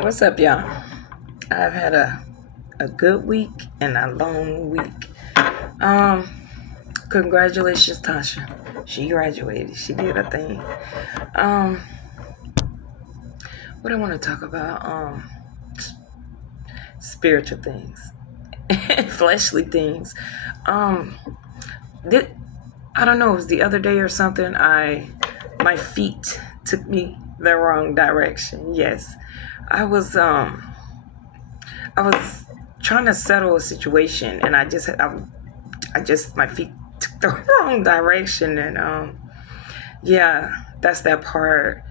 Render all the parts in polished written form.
What's up, y'all? I've had a good week and a long week. Um, Congratulations, Tasha. She graduated. She did her thing. Um, what I want to talk about? Spiritual things, fleshly things. Um, did I don't know. It was the other day or something. My feet took me the wrong direction. Yes, I was. I was trying to settle a situation, and I just my feet took the wrong direction, and yeah, that's that part.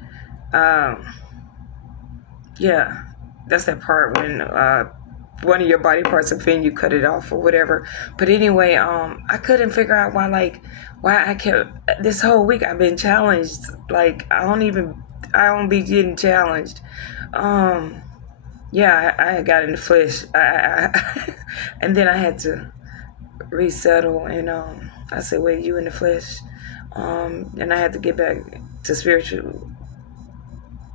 Um, yeah, that's that part when one of your body parts offend you, cut it off or whatever. But anyway, I couldn't figure out why I kept this whole week I've been challenged. Like I don't be getting challenged. Um, yeah, I got in the flesh, and then I had to resettle, and I said, "Wait, you in the flesh?" And I had to get back to spiritual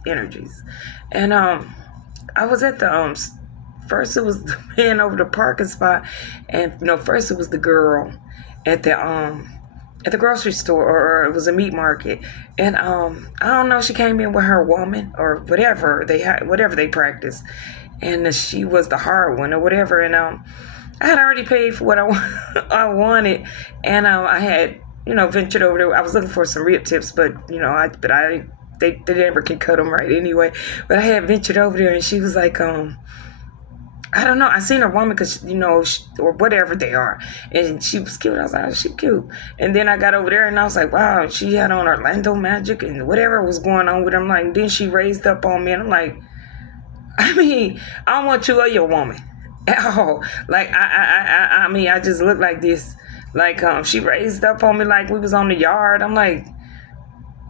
energies, and I was at the first it was the man over the parking spot, and first it was the girl at the grocery store, or it was a meat market, and I don't know, she came in with her woman or whatever whatever they practice, and she was the hard one or whatever, and I had already paid for what I wanted, and I had ventured over there. I was looking for some rib tips, but they never can cut them right anyway. But I had ventured over there, and she was like, I don't know. I seen her woman because or whatever they are, and she was cute. I was like, oh, she cute. And then I got over there, and I was like, wow, she had on Orlando Magic and whatever was going on with her. I'm like, then she raised up on me, and I'm like, I mean, I don't want you or your woman at all. Like I mean, I just look like this. Like she raised up on me like we was on the yard. I'm like,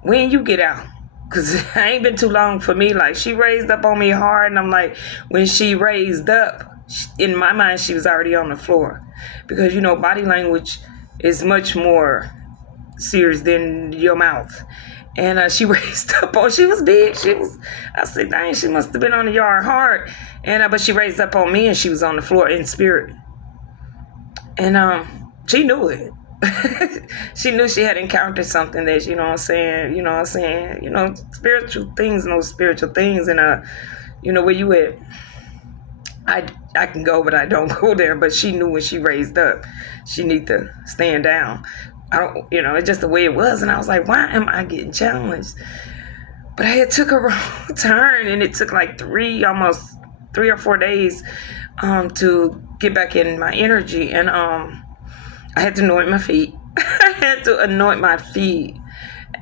when you get out? Cause it ain't been too long for me. Like she raised up on me hard, and I'm like, when she raised up, in my mind she was already on the floor, because body language is much more serious than your mouth. And she raised up on. She was big. I said, dang, she must have been on the yard hard. And but she raised up on me, and she was on the floor in spirit. And she knew it. She knew she had encountered something that spiritual things, and those spiritual things, and where you at. I can go, but I don't go there. But she knew when she raised up, she need to stand down. I don't, it's just the way it was. And I was like, why am I getting challenged? But I had took a wrong turn, and it took like almost 3 or 4 days to get back in my energy. And I had to anoint my feet. I had to anoint my feet.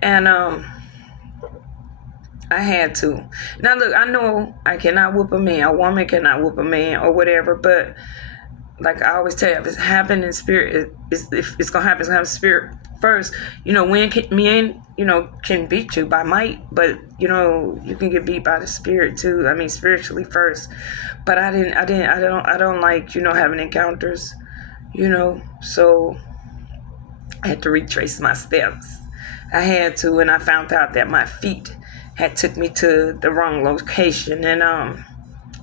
And I had to. Now look, I know I cannot whoop a man. A woman cannot whoop a man or whatever, but like I always tell you, if it's happening in spirit, if it's gonna happen, it's gonna happen in spirit first. Men can beat you by might, but you can get beat by the spirit too. I mean, spiritually first. But I don't like having encounters. So I had to retrace my steps. I had to, and I found out that my feet had took me to the wrong location, and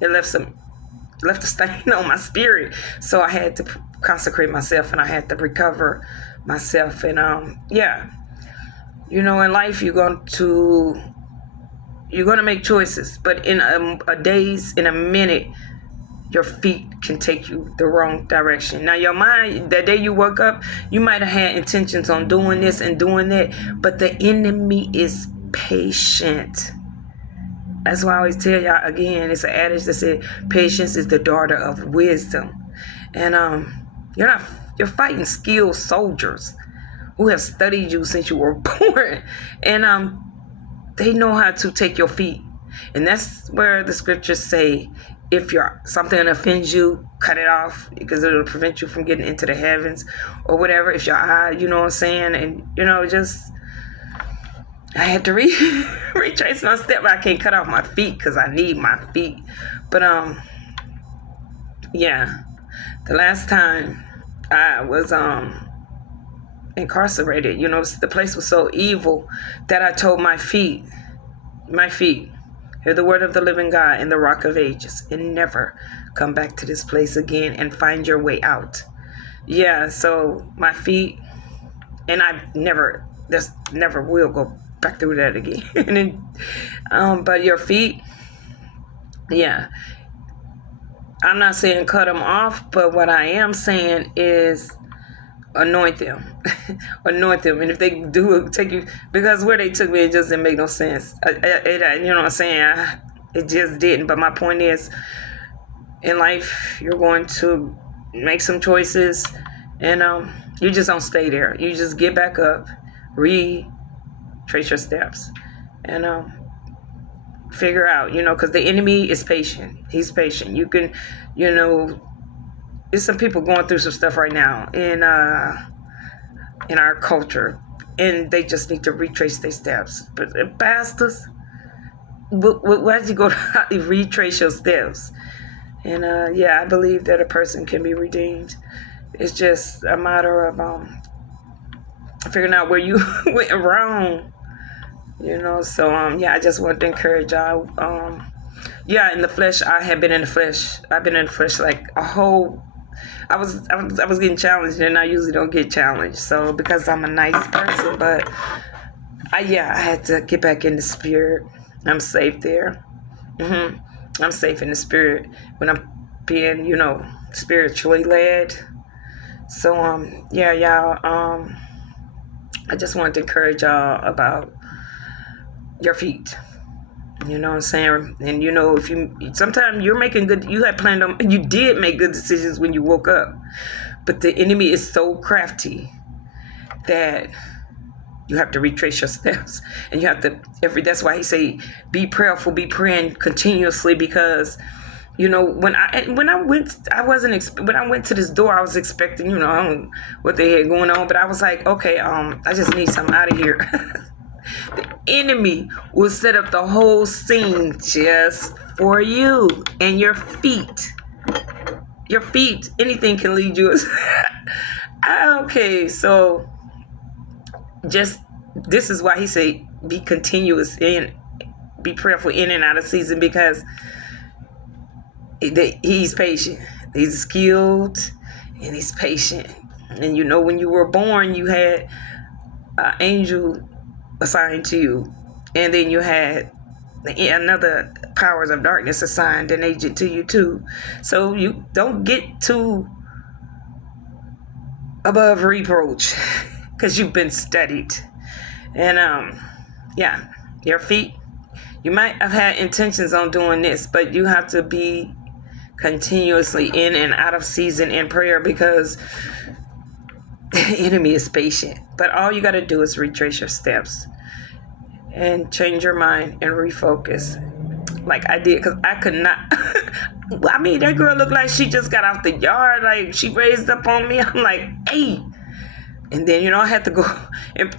it left a stain on my spirit. So I had to consecrate myself, and I had to recover myself. And in life you're gonna make choices, but in a minute, your feet can take you the wrong direction. Now your mind, that day you woke up, you might have had intentions on doing this and doing that, but the enemy is patient. That's why I always tell y'all, again, it's an adage that said patience is the daughter of wisdom. And you're fighting skilled soldiers who have studied you since you were born, and they know how to take your feet. And that's where the scriptures say, if something offends you, cut it off, because it'll prevent you from getting into the heavens or whatever. If your eye, you know what I'm saying, and just I had to retrace my step. I can't cut off my feet because I need my feet. But yeah, the last time I was incarcerated, the place was so evil that I told my feet, Hear the word of the living God and the rock of ages, and never come back to this place again and find your way out. Yeah, so my feet, and I never will go back through that again. And then, but your feet, yeah, I'm not saying cut them off, but what I am saying is anoint them. Anoint them. And if they do take you, because where they took me, it just didn't make no sense. You know what I'm saying? It just didn't. But my point is, in life, you're going to make some choices, and you just don't stay there. You just get back up, retrace your steps, and figure out, because the enemy is patient. He's patient. You can, there's some people going through some stuff right now in our culture, and they just need to retrace their steps. But pastors, why'd you go to retrace your steps? And I believe that a person can be redeemed. It's just a matter of figuring out where you went wrong. So I just want to encourage y'all. In the flesh, I have been in the flesh. I've been in the flesh like a whole. I was getting challenged, and I usually don't get challenged. So because I'm a nice person, but I had to get back in the spirit. I'm safe there. I'm safe in the spirit when I'm being, spiritually led. So y'all. I just wanted to encourage y'all about your feet. You know what I'm saying? And if sometimes you're making good, you did make good decisions when you woke up, but the enemy is so crafty that you have to retrace your steps, and you have to that's why he say be prayerful, be praying continuously, because when I went to this door, I was expecting I don't know what they had going on, but I was like, okay, I just need something out of here. The enemy will set up the whole scene just for you and your feet. Your feet, anything can lead you. Okay, so this is why he say be continuous and be prayerful in and out of season, because he's patient. He's skilled and he's patient. And when you were born, you had an angel assigned to you, and then you had another powers of darkness assigned an agent to you too. So you don't get too above reproach, because you've been studied. And your feet, you might have had intentions on doing this, but you have to be continuously in and out of season in prayer, because the enemy is patient. But all you got to do is retrace your steps and change your mind and refocus, like I did, because I could not. I mean, that girl looked like she just got off the yard. Like, she raised up on me. I'm like, hey. And then, I had to go, and,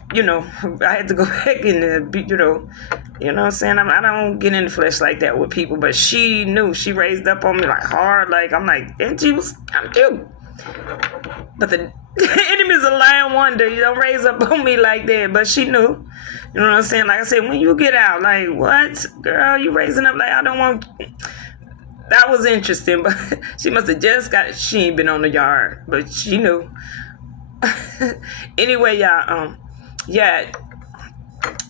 I had to go back in the, you know what I'm saying? I don't get in the flesh like that with people, but she knew. She raised up on me like hard. Like, I'm like, and she was, I'm cute. But the enemy's a lying wonder. You don't raise up on me like that. But she knew. You know what I'm saying? Like I said, when you get out, like, what? Girl, you raising up like, I don't want. That was interesting. But she must have just she ain't been on the yard. But she knew. Anyway, y'all,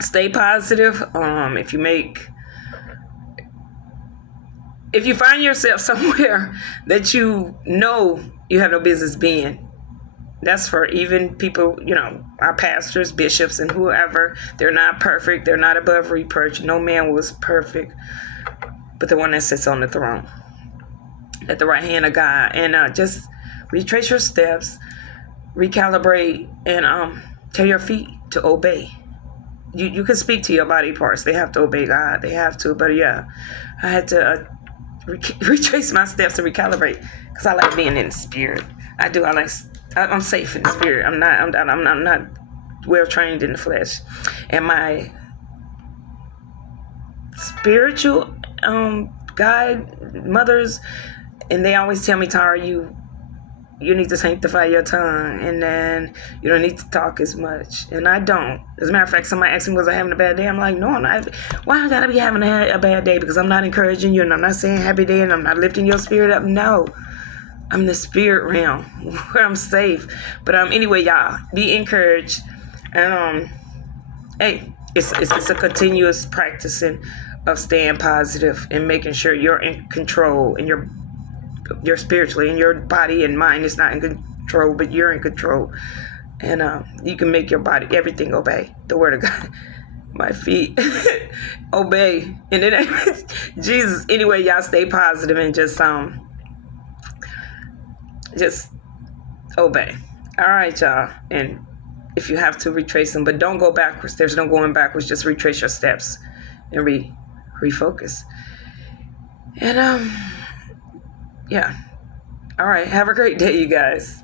stay positive. If you find yourself somewhere that you have no business being, that's for even people, our pastors, bishops, and whoever. They're not perfect. They're not above reproach. No man was perfect, but the one that sits on the throne at the right hand of God. And just retrace your steps, recalibrate, and tell your feet to obey. You can speak to your body parts. They have to obey God. They have to. But I had to retrace my steps and recalibrate, because I like being in the spirit. I do. I'm safe in the spirit. I'm not well trained in the flesh. And my spiritual guide mothers, and they always tell me, Tara, you you need to sanctify your tongue, and then you don't need to talk as much. And I don't. As a matter of fact, somebody asked me, was I having a bad day? I'm like, no, I'm not. Why I gotta be having a bad day? Because I'm not encouraging you, and I'm not saying happy day, and I'm not lifting your spirit up. No. I'm in the spirit realm where I'm safe. But anyway, y'all, be encouraged. And hey, it's a continuous practicing of staying positive and making sure you're in control, and you're spiritually, and your body and mind is not in control, but you're in control. And you can make your body, everything obey the word of God. My feet obey in the name of Jesus. Anyway, y'all stay positive and just obey. All right, y'all. And if you have to, retrace them, but don't go backwards. There's no going backwards. Just retrace your steps and refocus. And yeah. All right. Have a great day, you guys.